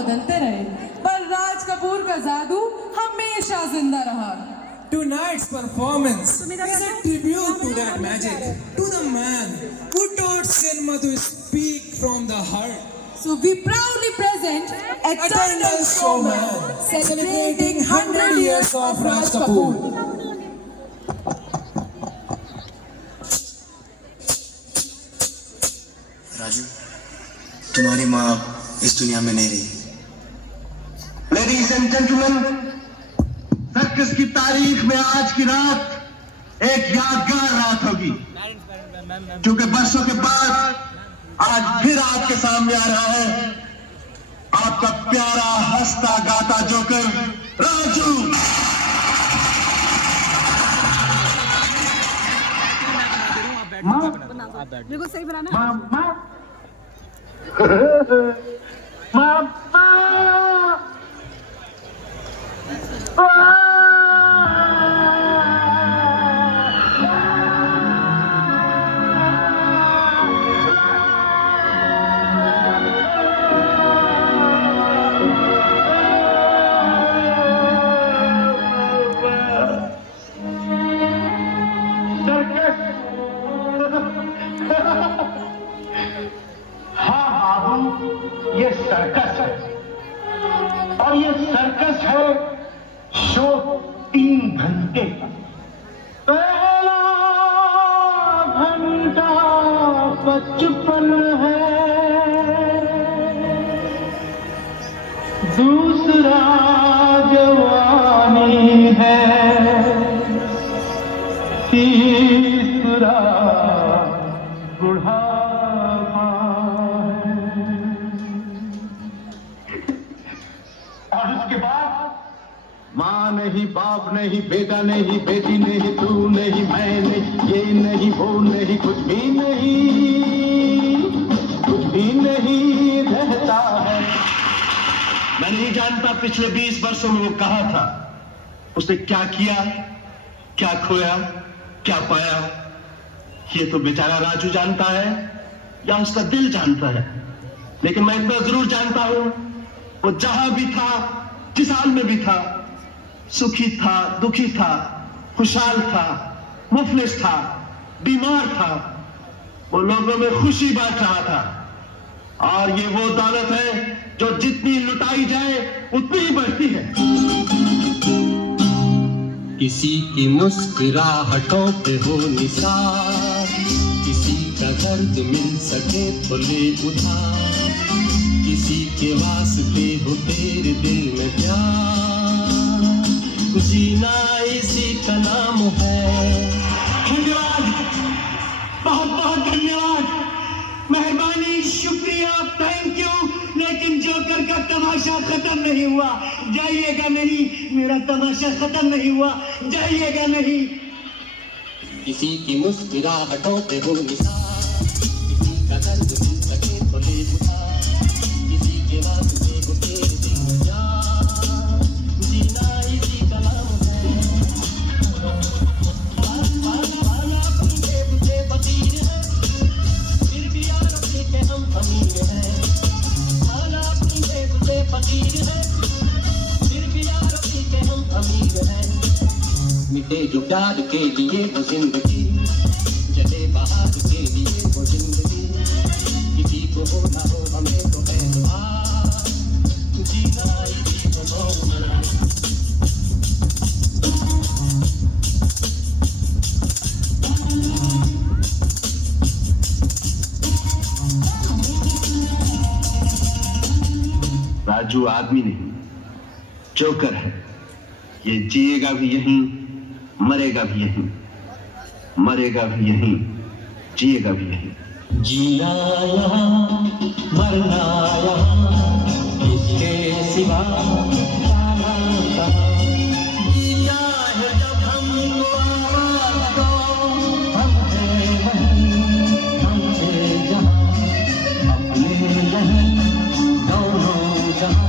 बदलते रहे, पर राज कपूर का जादू हमेशा जिंदा रहा। Tonight's performance is a tribute to that magic, to the man who taught cinema to speak from the heart. So we proudly present Eternal Showman, celebrating 100 years of Raj Kapoor. Raju, तुम्हारी माँ इस दुनिया में नहीं रही। लेडीज एंड जेंटलमैन, सर्कस की तारीख में आज की रात एक यादगार रात होगी, क्योंकि बरसों के बाद आज फिर आपके सामने आ रहा है आपका प्यारा हंसता गाता जोकर राजू। बिल्कुल सही बनाना। हाँ बाबू, ये सर्कस है और ये सर्कस है शो 3 घंटे का। पहला घंटा बचपन है, दूसरा जवानी है, तीसरा बुढ़ापा है, और उसके बाद माँ नहीं, बाप नहीं, बेटा नहीं, बेटी नहीं, तू नहीं, मैं नहीं, ये नहीं, वो नहीं, कुछ भी नहीं रहता है। मैं नहीं जानता पिछले 20 वर्षों में वो कहाँ था, उसने क्या किया, क्या खोया, क्या पाया, ये तो बेचारा राजू जानता है या उसका दिल जानता है। लेकिन मैं इतना जरूर जानता हूं, वो जहां भी था, जिस हाल में भी था, सुखी था, दुखी था, खुशहाल था, मुफलिस था, बीमार था, वो लोगों में खुशी बांट रहा था। और ये वो दौलत है जो जितनी लुटाई जाए उतनी ही बढ़ती है। किसी की मुस्कुराहटों पे हो निसार, किसी का दर्द मिल सके तो ले उधार, किसी के वास्ते हो तेरे दिल में प्यार, जीना इसी का नाम है। धन्यवाद, बहुत बहुत धन्यवाद, मेहरबानी, शुक्रिया, थैंक यू। लेकिन जोकर का तमाशा खत्म नहीं हुआ, जाइएगा नहीं, मेरा तमाशा खत्म नहीं हुआ, जाइएगा नहीं। किसी की मुस्कुराहटों पे हो निसार, किसी का दर्द मिल सके तो ले उधार, किसी के वास्ते हो तेरे दिल में प्यार, जीना इसी का नाम है। वाला अपनी जेब से फकीर है, फिर भी यार अपने के हम अमीर हैं। वाला अपनी जेब से फकीर है, फिर भी यार अपने के हम अमीर हैं। मिटे जो प्यार के लिए वो जिंदगी, जले बहार के लिए वो जिंदगी, किसी को हो ना हो हमें तो एतबार, जीना इसी को मौन। राजू आदमी नहीं, जोकर है। ये जिएगा भी यहीं, मरेगा भी यहीं, मरेगा भी यहीं, जिएगा भी यहीं। जीना यहाँ, मरना यहाँ, इसके सिवा जाना कहाँ। जीना है जब हमको आवाज़ दो, हम थे वहीं, हम थे जहाँ, अपने नहीं दोनों जहाँ,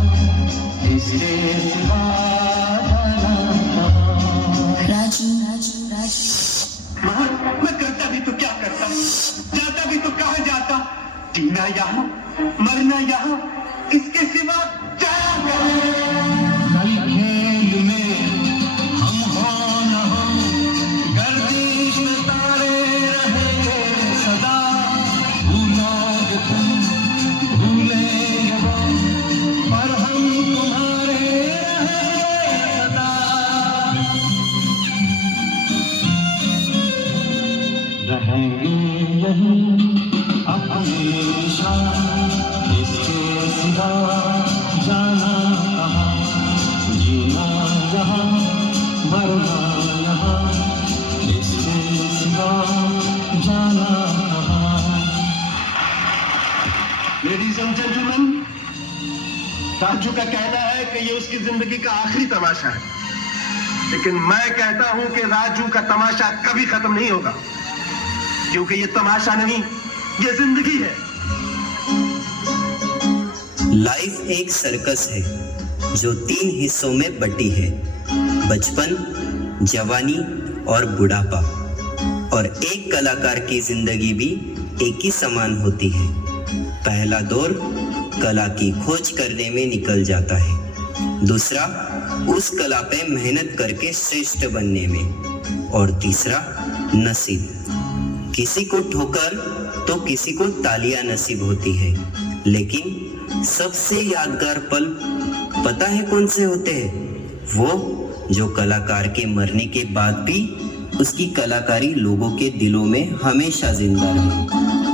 इसके सिवा जाना कहाँ। राजू मैं करता भी तो क्या करता, जाता भी तो कहाँ जाता, जीना यहाँ, मरना यहाँ, इसके सिवा मरना यहाँ, इसके सिवा जाना कहाँ। लेडीज एंड जेंटलमैन, राजू का कहना है कि ये उसकी जिंदगी का आखिरी तमाशा है, लेकिन मैं कहता हूं कि राजू का तमाशा कभी खत्म नहीं होगा, क्योंकि ये तमाशा नहीं, ये जिंदगी है। लाइफ एक सर्कस है जो 3 हिस्सों में बटी है, बचपन, जवानी और बुढ़ापा। और एक कलाकार की जिंदगी भी एक ही समान होती है। पहला दौर कला की खोज करने में निकल जाता है, दूसरा उस कला पे मेहनत करके श्रेष्ठ बनने में, और तीसरा नसीब। किसी को ठोकर तो किसी को तालियां नसीब होती है, लेकिन सबसे यादगार पल पता है कौन से होते हैं? वो जो कलाकार के मरने के बाद भी उसकी कलाकारी लोगों के दिलों में हमेशा जिंदा रहे।